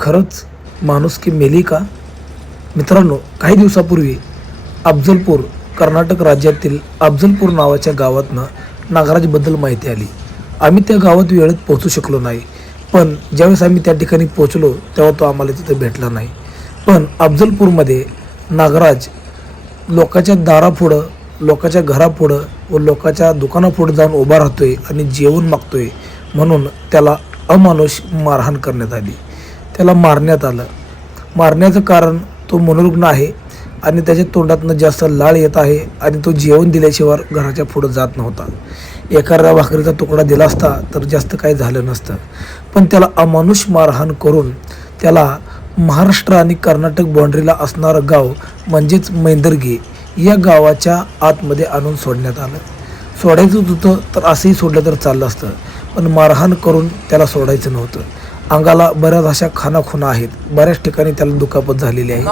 खरंच माणुसकी मेली का? मित्रांनो, काही दिवसापूर्वी अफजलपूर कर्नाटक राज्यातील अफजलपूर नावाच्या गावातनं नागराजबद्दल माहिती आली. आम्ही त्या गावात वेळेत पोहोचू शकलो नाही, पण ज्यावेळेस आम्ही त्या ठिकाणी पोहोचलो तेव्हा तो आम्हाला तिथे भेटला नाही. पण अफजलपूरमध्ये नागराज लोकांच्या दारापुढं, लोकांच्या घरापुढं व लोकांच्या दुकानापुढं जाऊन उभा राहतोय आणि जेवण मागतोय म्हणून त्याला अमानुष मारहाण करण्यात आली. त्याला मारण्यात आलं. मारण्याचं कारण तो मनोरुग्ण आहे आणि त्याच्या तोंडातनं जास्त लाळ येत आहे आणि तो जेवण दिल्याशिवाय घराच्या पुढं जात नव्हता. एखादा भाकरीचा तुकडा दिला असता तर जास्त काही झालं नसतं, पण त्याला अमानुष मारहाण करून त्याला महाराष्ट्र आणि कर्नाटक बाँड्रीला असणारं गाव म्हणजेच मैंदर्गी या गावाच्या आतमध्ये आणून सोडण्यात आलं. सोडायचं होतं तर असंही सोडलं तर चाललं असतं, पण मारहाण करून त्याला सोडायचं नव्हतं. अंगाला बऱ्याच अशा खानाखुणा आहेत, बऱ्याच ठिकाणी त्याला दुखापत झालेली आहे.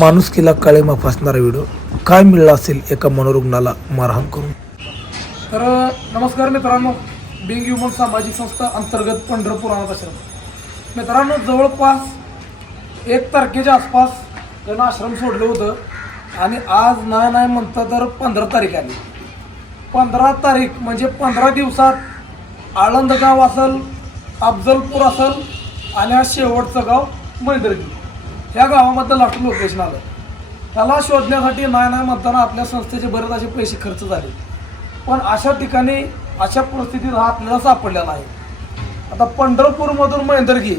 माणुसकीला काळीमा फासणारा व्हिडिओ. काय मिळालं असेल एका मनोरुग्णाला मारहाण करून? तर नमस्कार मित्रांनो, बिंग ह्युमन सामाजिक संस्था अंतर्गत पंढरपूर अनाथ आश्रम. मित्रांनो, जवळपास 1 तारखेच्या आसपास त्यांना आश्रम सोडलं होतं आणि आज नाही म्हणता तर 15 तारीख आली. 15 तारीख म्हणजे 15 दिवसात आळंद गाव असेल, अफजलपूर असेल आणि हा शेवटचं गाव मैंदर्गी ह्या गावामध्ये लास्ट लोकेशन आलं. त्याला शोधण्यासाठी नाही म्हणताना आपल्या संस्थेचे बरेच असे पैसे खर्च झाले, पण अशा ठिकाणी अशा परिस्थितीत हा आपल्याला सापडलेला आहे. आता पंढरपूरमधून मैंदर्गी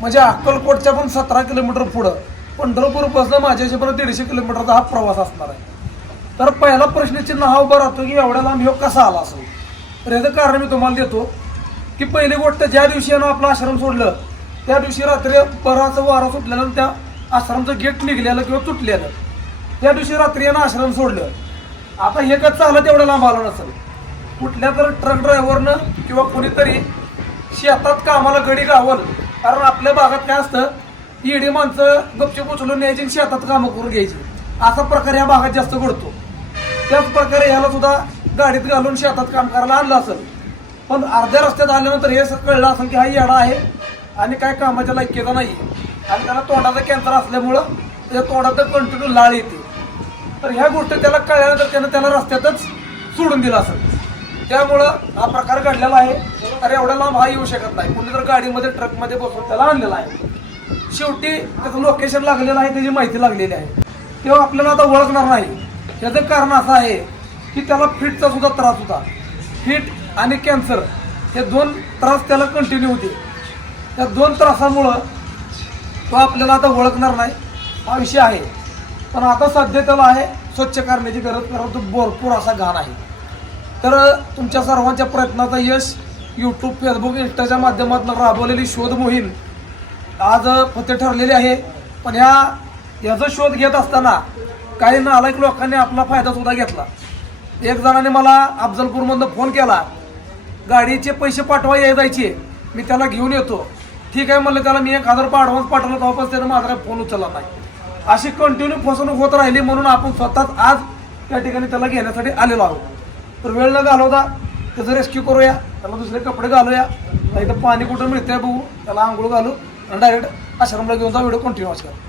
म्हणजे अक्कलकोटच्या पण 17 किलोमीटर पुढं, पंढरपूरपासून माझ्याच्यापर्यंत 150 किलोमीटरचा हा प्रवास असणार आहे. तर पहिला प्रश्नचिन्ह हा उभा राहतो की एवढ्या लांब ह्यो कसा आला असेल. तर याचं कारण मी तुम्हाला देतो की पहिली गोष्ट, ज्या दिवशी यानं आपलं आश्रम सोडलं त्या दिवशी रात्री बराच वारा सुटलेलं, त्या आश्रमचं गेट निघलेलं किंवा तुटलेलं, त्या दिवशी रात्री यानं आश्रम सोडलं. आता हे कसं चालत एवढं लांब आलं नसेल, कुठल्या तर ट्रक ड्रायव्हरनं किंवा कोणीतरी शेतात कामाला गडी गावल. कारण आपल्या भागात काय असतं, येडी माणसं गपचूप उचलून न्यायची आणि शेतात कामं करून घ्यायची, असा प्रकार या भागात जास्त घडतो. त्याच प्रकारे ह्याला सुद्धा गाडीत घालून शेतात काम करायला आणलं असेल, पण अर्ध्या रस्त्यात आल्यानंतर हे कळलं असेल की हा येडा आहे आणि काय कामाच्या लायकीचा नाही, आणि त्याला तोंडाचा कॅन्सर असल्यामुळं त्याच्या तोंडात कंटिन्यू लाळ येते. तर ह्या गोष्टी त्याला कळल्यानंतर त्यानं त्याला रस्त्यातच सोडून दिला असेल, त्यामुळं हा प्रकार घडलेला आहे. तर एवढ्या लांब हा येऊ शकत नाही, कोणी तर गाडीमध्ये ट्रकमध्ये बसून त्याला आणलेला आहे. शेवटी त्याचं लोकेशन लागलेलं आहे, त्याची माहिती लागलेली आहे, तेव्हा आपल्याला आता ओळखणार नाही. याचं कारण असं आहे की त्याला फिटचा सुद्धा त्रास होता. फिट आणि कॅन्सर हे 2 त्रास त्याला कंटिन्यू होते. त्या 2 त्रासामुळं तो आपल्याला आता ओळखणार नाही, हा विषय आहे. पण आता सध्या त्याला आहे स्वच्छ करण्याची गरज, कारण तो भरपूर असा घाण आहे. तर तुमच्या सर्वांच्या प्रयत्नाचं यश यूट्यूब, फेसबुक, इंस्टाच्या माध्यमातून राबवलेली शोध मोहीम आज फते ठरलेली आहे. पण याचा शोध घेत असताना काही नालायक लोकांनी आपला फायदा सुद्धा घेतला. एक जणाने मला अफजलपूरमधून फोन केला, गाडीचे पैसे पाठवा जायचे, मी त्याला घेऊन येतो. ठीक आहे म्हणलं, त्याला मी 1000 रुपये ॲडव्हान्स पाठवला, तेव्हापास त्यानं माझा काही फोन उचलला नाही. अशी कंटिन्यू फसवणूक होत राहिली, म्हणून आपण स्वतःच आज त्या ठिकाणी त्याला घेण्यासाठी आलेलो आहोत. तर वेळ न घालवता त्याचं रेस्क्यू करूया, त्याला दुसरे कपडे घालूया, इथं पाणी कुठं मिळतंय बघू, त्याला आंघोळ घालू आणि डायरेक्ट आश्रमला घेऊन जा. व्हिडिओ कंटिन्यू करा.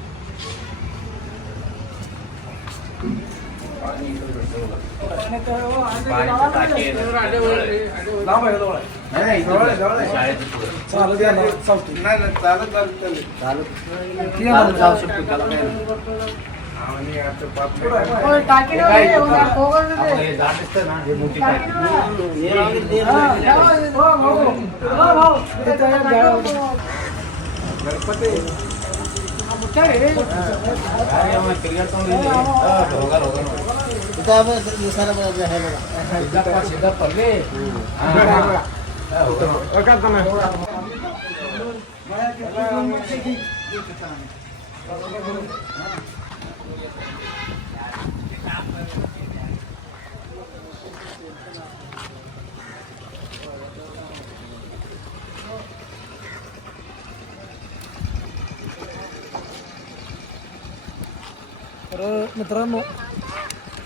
तर मित्रांनो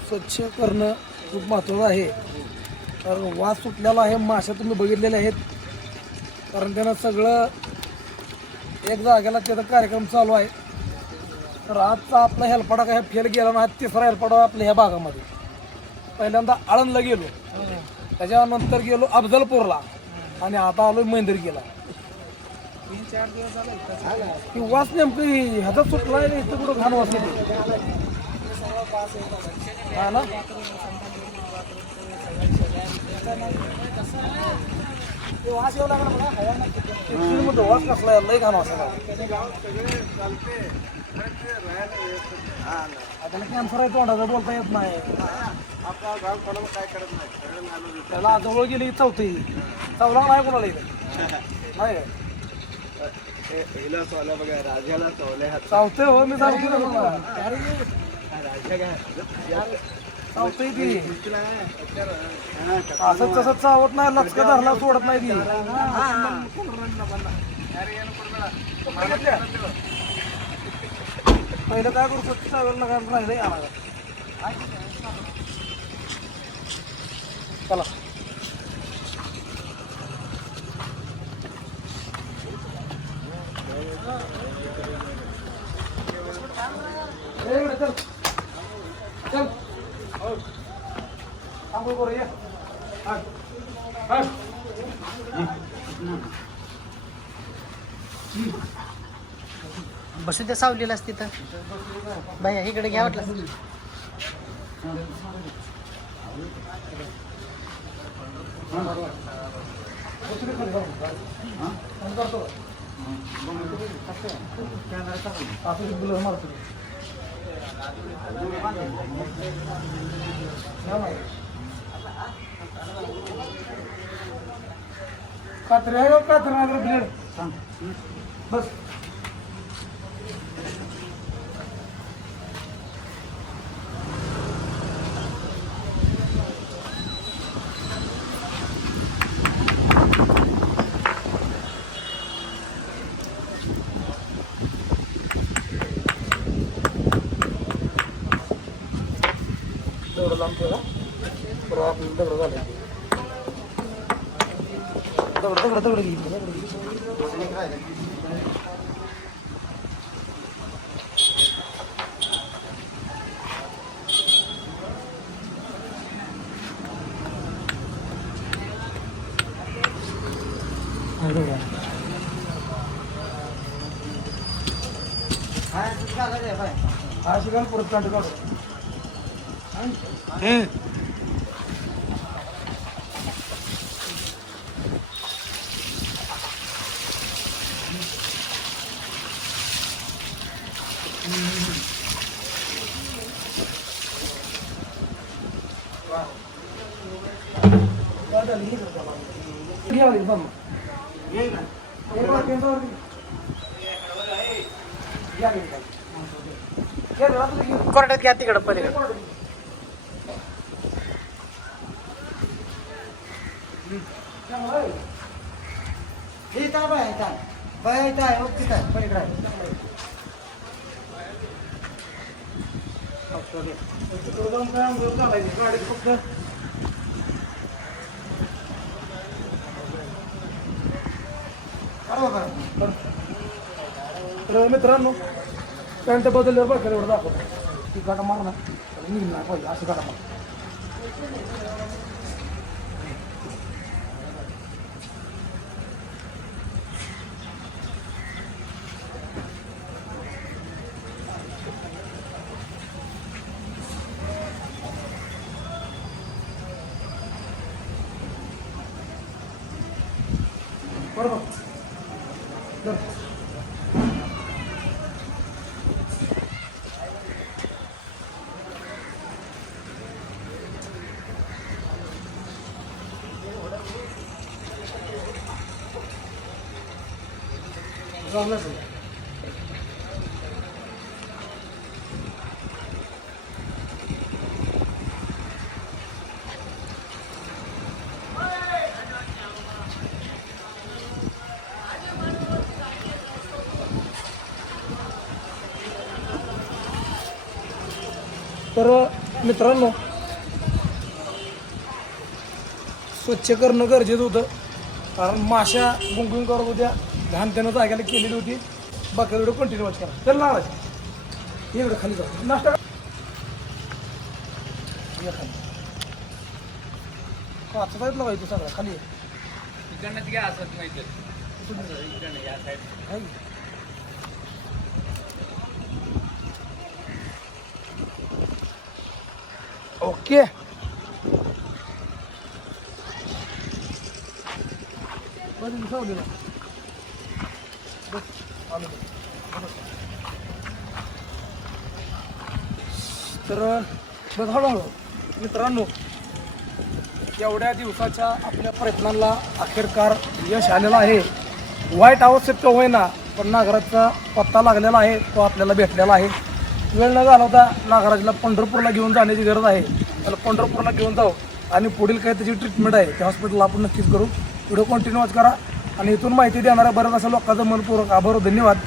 स्वच्छ करणं खूप महत्त्वाचं आहे. कारण वास सुटलेला आहे, माशा तुम्ही बघितलेले आहेत. कारण त्यानं सगळं एक जागेला त्याचा कार्यक्रम चालू आहे. तर आजचा आपला हेलपाडा काय फेल गेला ना, हा तिसरा हेलपाडा आपल्या ह्या भागामध्ये. पहिल्यांदा आळंदला गेलो, त्याच्यानंतर गेलो अफजलपूरला आणि आता आलो महेंदरगीला. 3-4 दिवस झाले की वास नेमकं ह्याचा सुटला आहे, इथं कुठं घाण वास येते. हा ना, वास येऊ लागला मला हवा नाही. ऍक्च्युली मध्ये वास कसला आहे, लय घाण वास आहे. आता कॅन्सर आहे तोंडाचा, बोलता येत नाही. आपला गाव कोणाला काय करत नाही. त्याला जवळ गेली की चावते. चावला नाही कोणाला इथे नाही काय? हिला चावलं बघा, राजाला चावले हात. चावते हो, मी सांगतो ना तुम्हाला. राजा काय चावते ती असं तसं चावत नाही, लचका धरला सोडत नाही ती. पहिलं काय करू शकतो, चावेल नका राहिले आम्हाला. चला चल चल आंघोळ करू ये. बसू त्या सावलीला असते तर बाया इकडे घ्या वाटलं. कात्री आहे कात्री ब्लेड बस. दगड लांब ठेवा, बरोबर आपल्याला दगड झाले. दगड घेतली. हा शिकाल परत काढू काढू. कोर्टात घ्या तिकडं पलीकडे. तर मित्रांनो पॅन्ट बदलल्यावर बघायला एवढं दाखवतो. ती गाठा मार ना, निघून नाही पाहिजे असं गाठा मार. बरोबर धर. झालं असेल. मित्रांनो, स्वच्छ करणं गरजेचं होतं, कारण माश्या गुंगुंग करत होत्या, घाण त्यानं जाग्याला केलेली होती. बाकी व्हिडिओ कंटिन्यू वॉच करा. चल नाराज इकडे खाली जाऊ, नाश्ता या खाली. काचा येतला पाहिजे सगळा खाली ये. आहे. ओके. बस दिला. बस आलो. तर बस हळूहळू मित्रांनो, एवढ्या दिवसाच्या आपल्या प्रयत्नांना अखेरकार यश आलेलं आहे. वाईट अवस्थेत का होईना, पण नागराजचा पत्ता लागलेला आहे, तो आपल्याला भेटलेला आहे. वेळ न घालवता नागराजला पंढरपूरला घेऊन जाण्याची गरज आहे. त्याला पंढरपूरला घेऊन जाऊ आणि पुढील काय त्याची ट्रीटमेंट आहे त्या हॉस्पिटलला आपण नक्कीच करू. व्हिडिओ कंटिन्यू करा आणि इथून माहिती देणाऱ्या बऱ्याच अशा लोकांचं मनपूर्वक आभार, धन्यवाद.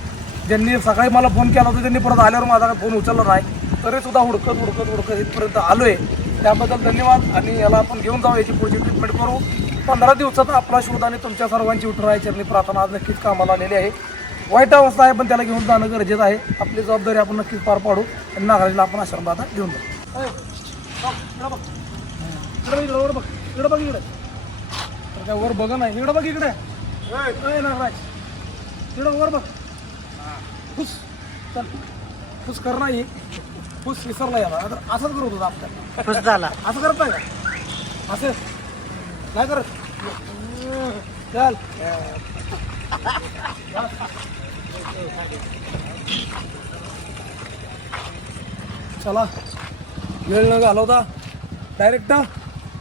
ज्यांनी सकाळी मला फोन केला होता त्यांनी परत आल्यावर माझा काय फोन उचलला नाही, तरीसुद्धा हुडकत इथपर्यंत आलो आहे, त्याबद्दल धन्यवाद. आणि याला आपण घेऊन जाऊ, याची पुढची ट्रीटमेंट करू. 15 दिवसात आपला शोध आणि तुमच्या सर्वांची विठुरायाचरणी प्रार्थना आज नक्कीच कामाला आलेली आहे. वाईट अवस्था आहे, पण त्याला घेऊन जाणं गरजेचं आहे. आपली जबाबदारी आपण नक्कीच पार पाडू आणि नागराजला आपण आश्रमात आता घेऊन जाऊ. इकडे बघ, इकडे बघ, इकडे त्या वर बघ नाही, इकडे बघ, इकडे नागराज, इकडं वर बघ. खुश चल, खुश कर नाही, खुश विसरला याला. आता असंच करत होता आपल्याला, खुश झाला. असं करत नाही का? असं नाही करत. चल चला, वेळ न घालवता डायरेक्ट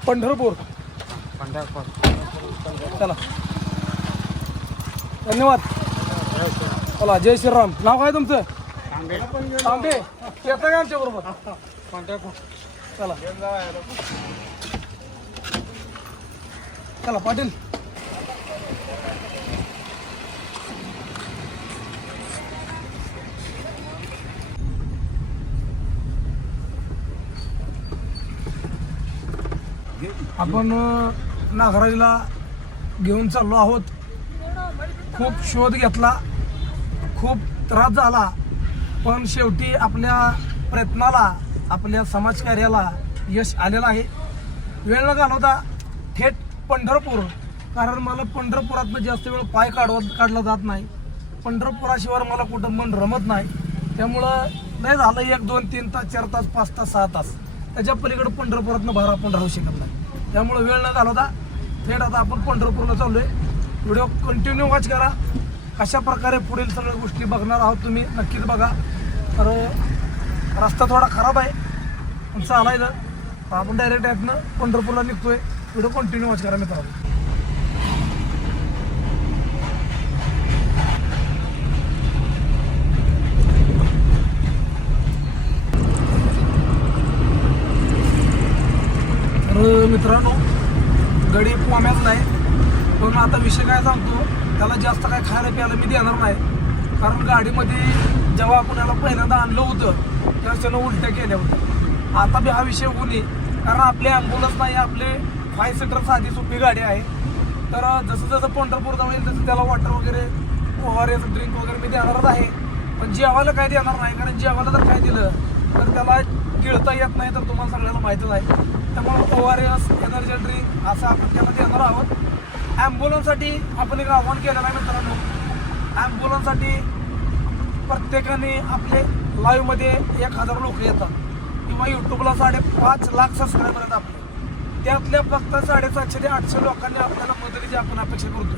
पंढरपूर. चला, धन्यवाद. चला, जय श्रीराम. नाव काय तुमचं? तांबे. येतं का आमच्या बरोबर? चला चला पाटील. आपण नागराजला घेऊन चाललो आहोत. खूप शोध घेतला, खूप त्रास झाला, पण शेवटी आपल्या प्रयत्नाला, आपल्या समाजकार्याला यश आलेलं आहे. वेळ न घालवता थेट पंढरपूर, कारण मला पंढरपुरातनं जास्त वेळ पाय काढला जात नाही. पंढरपुराशिवाय मला कुठं मन रमत नाही. त्यामुळं नाही झालं 1, 2, 3 तास, 4 तास, 5 तास, 6 तास, त्याच्या पलीकडे पंढरपुरातनं बाहेर आपण राहू शकत नाही. त्यामुळं वेळ न घालवता थेट आता आपण पंढरपूरला चाललो आहे. व्हिडिओ कंटिन्यू वॉच करा. कशा प्रकारे पुढील सगळ्या गोष्टी बघणार आहोत तुम्ही, नक्कीच बघा. तर रस्ता थोडा खराब आहे, पण चालायचं. आपण डायरेक्ट यातनं पंढरपूरला निघतोय. व्हिडिओ कंटिन्यू वॉच करा मित्रांनो. तर मित्रांनो, गडी पोम्याच नाही, पण आता विषय काय सांगतो, त्याला जास्त काय खायला प्यायला मी देणार नाही. कारण गाडीमध्ये जेव्हा आपण याला पहिल्यांदा आणलं होतं त्यावेळेस त्यानं उलट्या केल्या होत्या. आता बी हा विषय होणे, कारण आपली ॲम्ब्युलन्स नाही, आपले 5 सीटर साधी सोपी गाडी आहे. तर जसं जसं पंढरपूर जवळ येईल तसं त्याला वॉटर वगैरे, ORS ड्रिंक वगैरे मी देणारच आहे. पण जेवायला काय देणार नाही, कारण जेवायला जर काय दिलं तर त्याला गिळता येत नाही, तर तुम्हाला सगळ्याला माहीतच आहे. त्यामुळे ORS, एनर्जी ड्रिंक असं आपण त्याला देणार आहोत. ॲम्ब्युलन्ससाठी आपण एक आव्हान केलेलं आहे मित्रांनो. ॲम्ब्युलन्ससाठी प्रत्येकाने आपले लाईव्हमध्ये 1000 लोक येतात, किंवा यूट्यूबला 5.5 लाख सबस्क्रायबर आहेत आपले. त्यातल्या फक्त 750 ते 800 लोकांनी आपल्याला मदतीची आपण अपेक्षा करतो.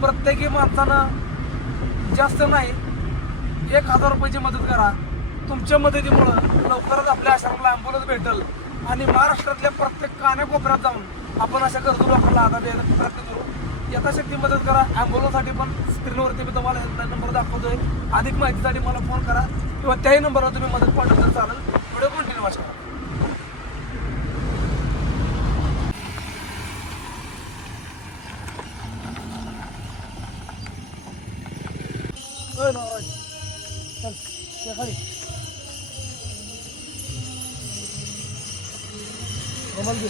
प्रत्येकी माणसानं जास्त नाही 1000 रुपयाची मदत करा. तुमच्या मदतीमुळं लवकरच आपल्या आश्रमाला ॲम्ब्युलन्स भेटेल आणि महाराष्ट्रातल्या प्रत्येक कानाकोपऱ्यात जाऊन आपण अशा गरजू लोकांना आधार द्यायला प्रयत्न करू. यथाशक्ती मदत करा. ॲम्ब्युलन्ससाठी पण स्क्रीनवरती मी तुम्हाला हेल्पलाईन नंबर दाखवतोय. अधिक माहितीसाठी मला फोन करा, किंवा त्याही नंबरवर तुम्ही मदत पाठवलं तर चालेल. व्हिडिओ कंटिन्यू वॉच करा. चल खाली. रुमाल घे.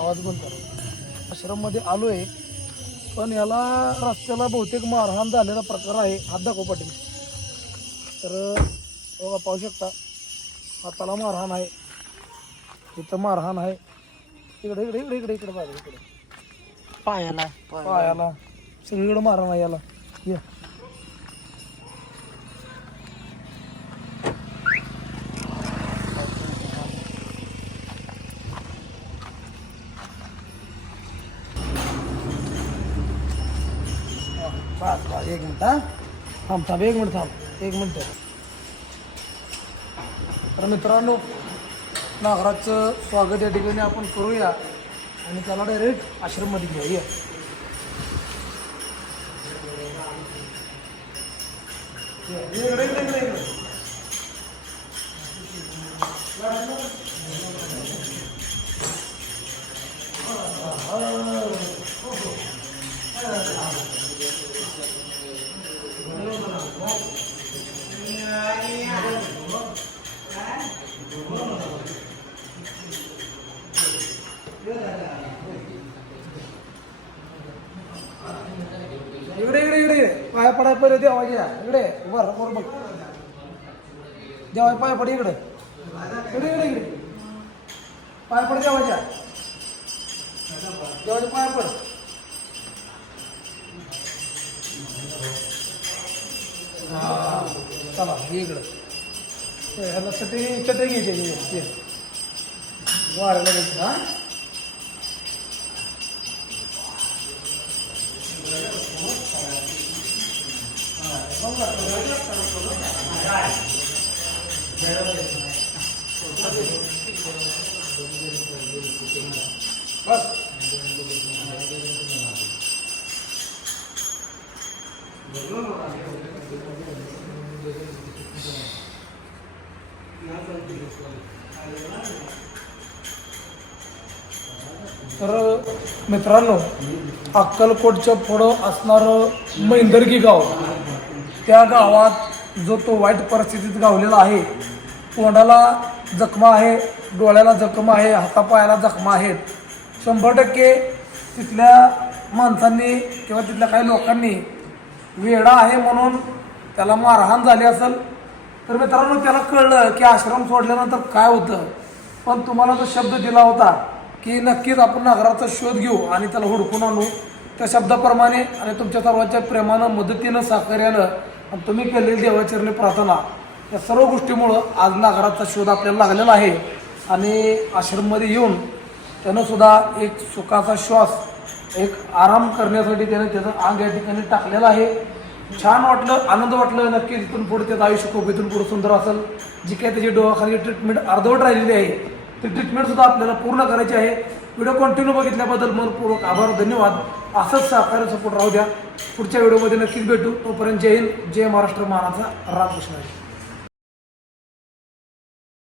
आवाज बंद करा. आश्रममध्ये आलो आहे, पण याला रस्त्याला बहुतेक मारहाण झालेला प्रकार आहे. हात दाखव पाटील. तर बघा पाहू शकता, हाताला मारहाण आहे, इथं मारहाण आहे, इकडे इकडे इकडे इकडे इकडे बघा इकडे पायाला पायाला सगळीकडे मारहाण आहे याला. ये बस बस एक मिनिट. हा थांब थांब एक मिनिट थांब एक मिनिट. तर मित्रांनो, नागराजचं स्वागत या ठिकाणी आपण करूया आणि त्याला डायरेक्ट आश्रममध्ये घेऊया. ये इकडे इकडे इकडे इकडे. इकडे इकडे इकडे पाया पडाय पहिले देवाच्या इकडे वर वर बघ. देवा पाया पड इकडे इकडे इकडे इकडे पाया पड देवाच्या. देवाच्या पाया पड. चला इकडं ह्याला चटई चटई घ्यायची वाढायला घ्यायची. हा बस तर मित्रांनो, अक्कलकोटच्या पुढं असणारं मैंदर्गी गाव, त्या गावात जो तो वाईट परिस्थितीत गावलेला आहे. तोंडाला जखमा आहे, डोळ्याला जखमा आहे, हातापायाला जखमा आहेत. 100% तिथल्या माणसांनी किंवा तिथल्या काही लोकांनी वेडा आहे म्हणून त्याला मारहाण झाली असेल. तर मित्रांनो, त्याला कळलं की आश्रम सोडल्यानंतर काय होतं. पण तुम्हाला जो शब्द दिला होता की नक्कीच आपण नागराचा शोध घेऊ आणि त्याला हुडकून आणू, त्या शब्दाप्रमाणे आणि तुमच्या सर्वांच्या प्रेमानं, मदतीनं, सहकार्यानं आणि तुम्ही केलेली देवाचरणी प्रार्थना, या सर्व गोष्टीमुळं आज नागराचा शोध आपल्याला लागलेला आहे. आणि आश्रममध्ये येऊन त्यानं सुद्धा एक सुखाचा श्वास, एक आराम करण्यासाठी त्यानं त्याचं अंग या ठिकाणी टाकलेलं आहे. छान वाटलं, आनंद वाटलं. नक्की इथून पुढे त्याचं आयुष्य खूप इथून पुढे सुंदर असेल. जी काही त्याची डोळ्याखाली ट्रीटमेंट अर्धवट राहिलेली आहे, ती ट्रीटमेंटसुद्धा आपल्याला पूर्ण करायची आहे. व्हिडिओ कंटिन्यू बघितल्याबद्दल मनपूर्वक आभार, धन्यवाद. असंच सहकार्य सपोर्ट राहू द्या. पुढच्या व्हिडिओमध्ये नक्कीच भेटू. तोपर्यंत जय हिंद, जय महाराष्ट्र, महाराजा रामकृष्ण.